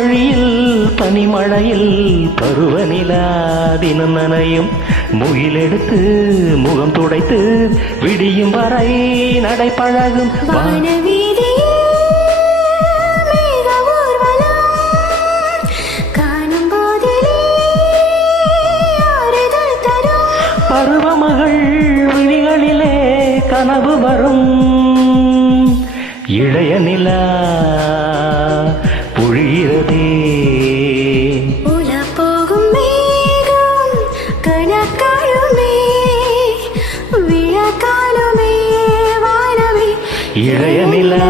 வழியில் பனிமழையில் பருவநிலா தினம் நனையும் முகிலெடுத்து முகம் துடைத்து விடியும் வரை நடைபழகும் பருவமகள் விழிகளிலே கனவு வரும் இளைய நிலா பொழிகிறதே போகும் மேகம் கணக்காலுமே விழக்காலுமே வானமே இளைய நிலா